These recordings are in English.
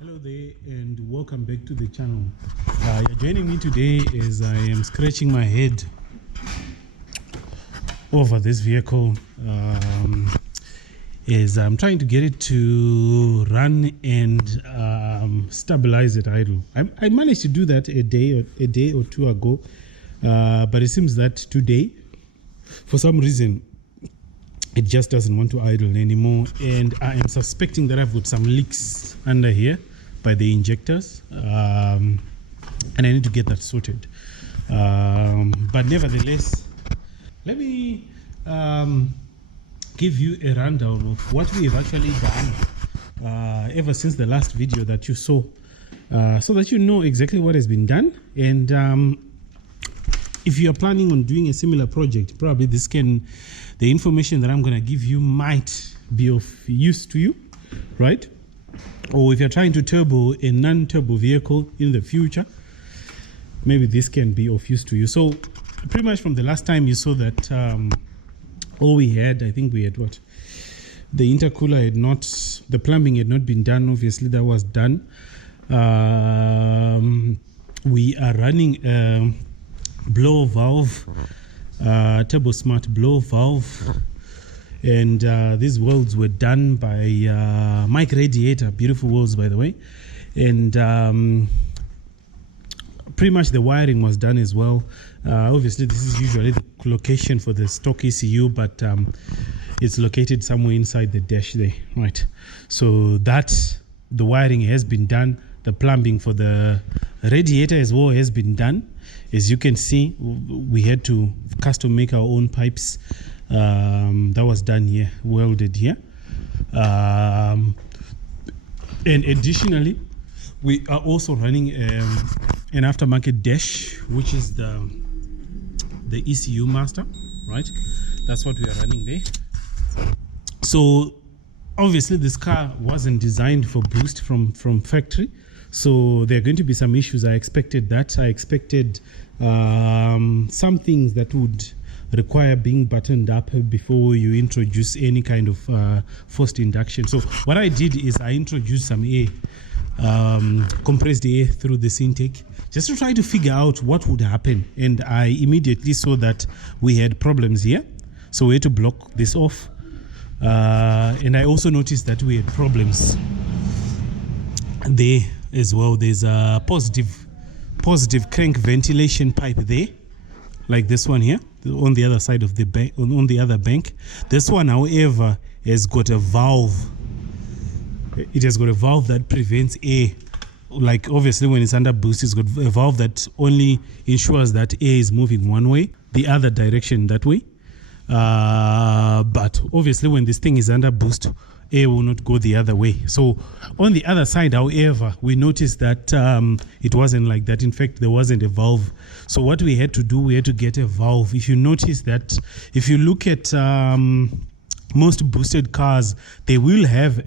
Hello there and welcome back to the channel. You're joining me today as I am scratching my head over this vehicle as I'm trying to get it to run and stabilize it idle. I managed to do that a day or two ago, but it seems that today for some reason it just doesn't want to idle anymore, and I am suspecting that I've got some leaks under here by the injectors, and I need to get that sorted. But nevertheless, let me give you a rundown of what we have actually done ever since the last video that you saw, so that you know exactly what has been done. And if you are planning on doing a similar project, probably the information that I'm going to give you might be of use to you, right? Or if you're trying to turbo a non-turbo vehicle in the future, maybe this can be of use to you. So pretty much from the last time you saw that all we had, I think we had what? The intercooler had not, the plumbing had not been done. Obviously that was done. We are running blow valve, turbo smart blow valve, and these welds were done by Mike Radiator. Beautiful welds, by the way. And pretty much the wiring was done as well. Obviously this is usually the location for the stock ECU, but it's located somewhere inside the dash there, right? So that the wiring has been done. The plumbing for the radiator as well has been done. As you can see, we had to custom make our own pipes. That was done here, welded here. And additionally, we are also running an aftermarket dash, which is the ECU master, right? That's what we are running there. So obviously this car wasn't designed for boost from factory. So there are going to be some issues. I expected that. I expected some things that would require being buttoned up before you introduce any kind of forced induction. So what I did is I introduced some air, compressed air through this intake, just to try to figure out what would happen. And I immediately saw that we had problems here. So we had to block this off. And I also noticed that we had problems there as well. There's a positive crank ventilation pipe there, like this one here on the other side of the bank, on the other bank. This one, however, has got a valve. It has got a valve that prevents air. Like obviously when it's under boost, it's got a valve that only ensures that air is moving one way, the other direction that way. But obviously when this thing is under boost, air will not go the other way. So on the other side, however, we noticed that it wasn't like that. In fact, there wasn't a valve. So what we had to do, we had to get a valve. If you notice that, if you look at most boosted cars, they will have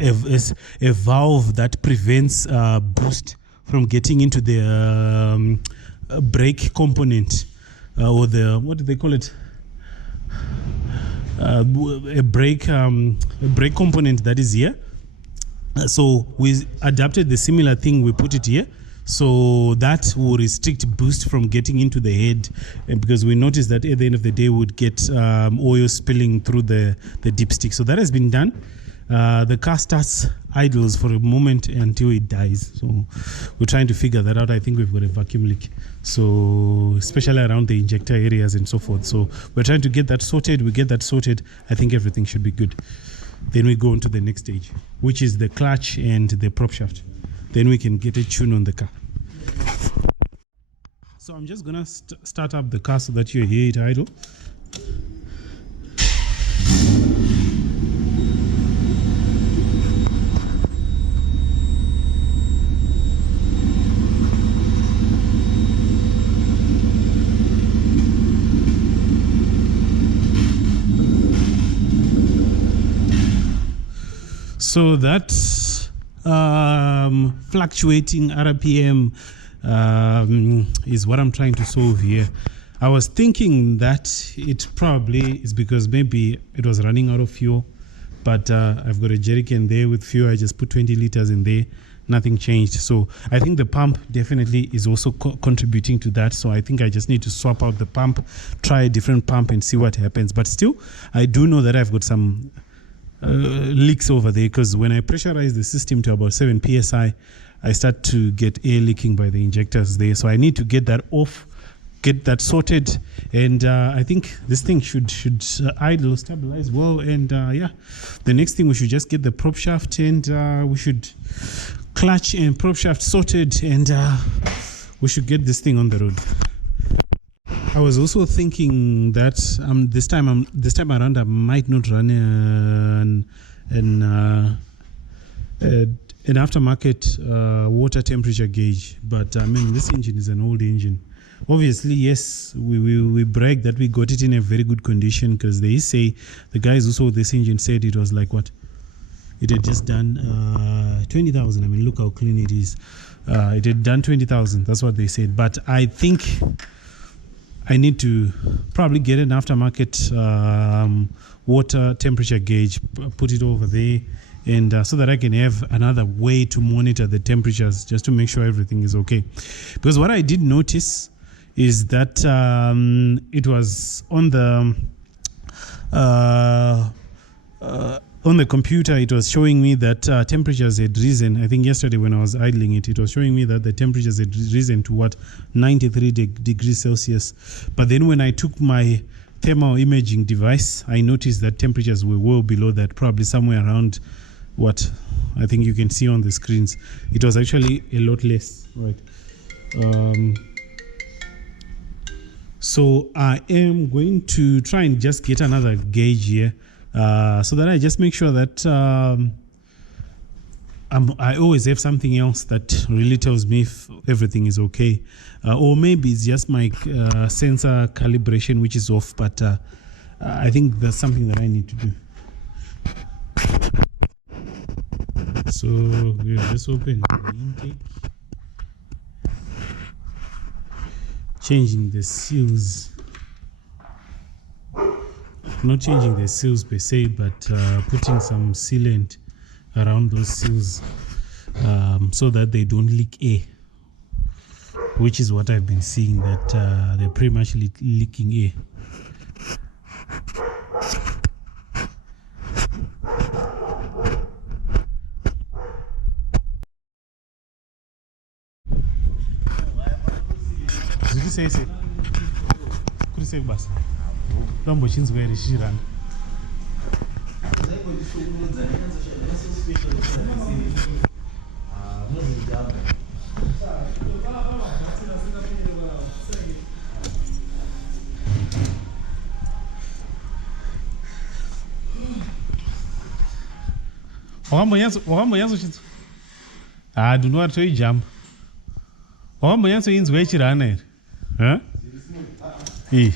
a valve that prevents boost from getting into the brake component, or the, what do they call it? A brake component that is here. So we adapted the similar thing, we put it here, so that will restrict boost from getting into the head, and because we noticed that at the end of the day we would get oil spilling through the dipstick. So that has been done. The car starts idles for a moment until it dies. So we're trying to figure that out. I think we've got a vacuum leak, so especially around the injector areas and so forth. So we're trying to get that sorted. We get that sorted, I think everything should be good. Then we go on to the next stage, which is the clutch and the prop shaft. Then we can get a tune on the car. So I'm just gonna start up the car so that you hear it idle. So that fluctuating RPM is what I'm trying to solve here. I was thinking that it probably is because maybe it was running out of fuel, but I've got a jerry can there with fuel. I just put 20 liters in there. Nothing changed. So I think the pump definitely is also contributing to that. So I think I just need to swap out the pump, try a different pump and see what happens. But still, I do know that I've got some leaks over there, because when I pressurize the system to about 7 psi, I start to get air leaking by the injectors there. So I need to get that off, get that sorted, and I think this thing should idle, stabilize well, and yeah, the next thing we should just get the prop shaft, and we should clutch and prop shaft sorted, and we should get this thing on the road. I was also thinking that this time around I might not run an aftermarket water temperature gauge, but I mean, this engine is an old engine. Obviously, yes, we brag that we got it in a very good condition, because they say, the guys who saw this engine said it was like what? It had just done 20,000. I mean, look how clean it is. It had done 20,000. That's what they said. But I think I need to probably get an aftermarket water temperature gauge, put it over there, and so that I can have another way to monitor the temperatures, just to make sure everything is okay. Because what I did notice is that it was on the computer, it was showing me that temperatures had risen. I think yesterday when I was idling it, it was showing me that the temperatures had risen to what, 93 degrees Celsius. But then when I took my thermal imaging device, I noticed that temperatures were well below that, probably somewhere around what I think you can see on the screens. It was actually a lot less, right? So I am going to try and just get another gauge here, so that I just make sure that I always have something else that really tells me if everything is okay, or maybe it's just my sensor calibration which is off, but I think that's something that I need to do. So we'll just open the intake, changing the seals, not changing the seals per se, but putting some sealant around those seals, so that they don't leak air, which is what I've been seeing, that they're pretty much leaking air. Say could say bus don't machines where she ran. I do not try jump. Where she ran. Huh? E.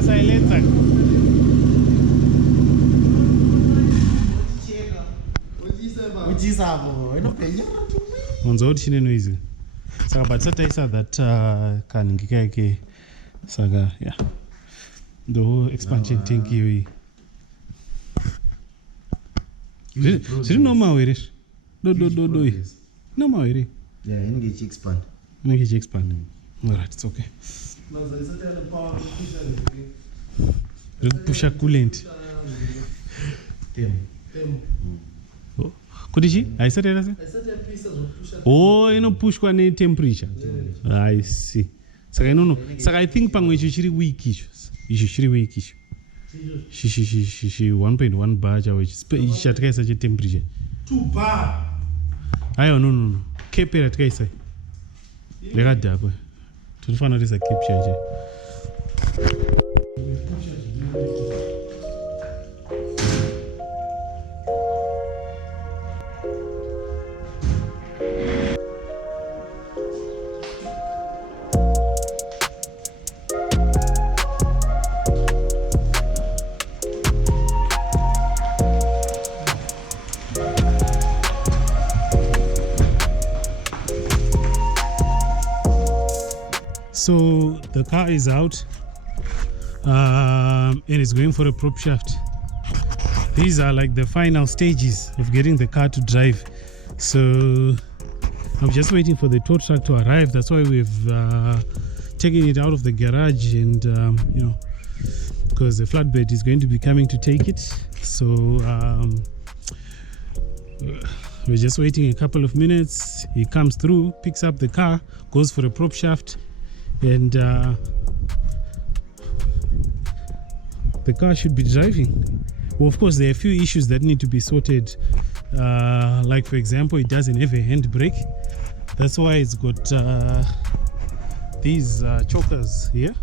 kwa silencer. Unzo chine noise. Saka but sataisa that kaningika yake saka yeah. The whole expansion tank hiyo. Siri normal where is? Do. Normal where? Yeah, engage expand. Engage expand. Alright, it's okay. Push a coolant. Kudishi? I said it. Oh, you know, push kwa ne temperature. I see. Saka no. Saka I think pangwe shiri weak issues. Shiri weak issue. She 1.1 bar which is such a temperature. 2 bar. Ayo no. Keep it at kaisa. Lega dako. Tulifanya this a keep change. So the car is out and it's going for a prop shaft. These are like the final stages of getting the car to drive. So I'm just waiting for the tow truck to arrive. That's why we've taken it out of the garage and you know, because the flatbed is going to be coming to take it. So we're just waiting a couple of minutes. He comes through, picks up the car, goes for a prop shaft, and the car should be driving. Well, of course, there are a few issues that need to be sorted. Like, for example, it doesn't have a handbrake. That's why it's got these chokers here.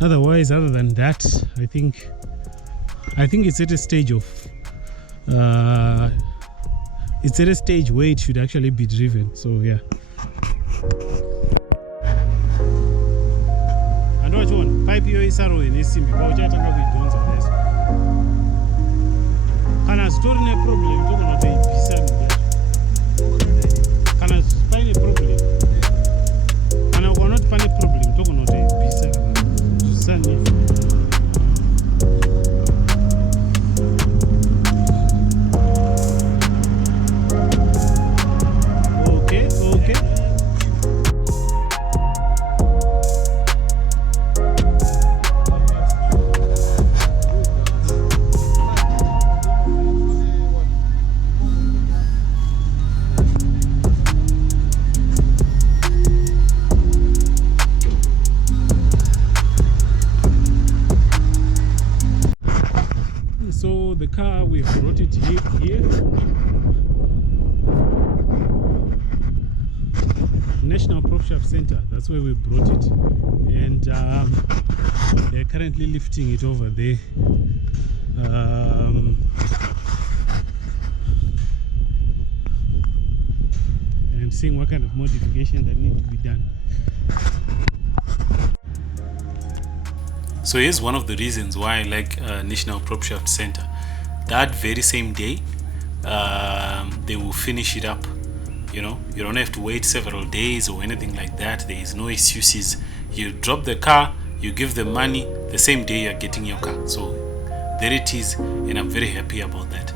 Otherwise, other than that, I think it's at a stage of it's at a stage where it should actually be driven. So yeah. And watch one pipe yo isaro in isimbi ba uchatanga kuidonza leso. Kana story ne problem to gonna be pisani there. Kana spine problem. Kana uko not funny problem to gonna be pisani. Sani. Okay. So the car, we brought it here. National Prop Shaft Center, that's where we brought it. And they're currently lifting it over there. And seeing what kind of modification that need to be done. So here's one of the reasons why I like National Prop Shaft Center. That very same day, they will finish it up. You know, you don't have to wait several days or anything like that. There is no excuses. You drop the car, you give them money, the same day you're getting your car. So there it is, and I'm very happy about that.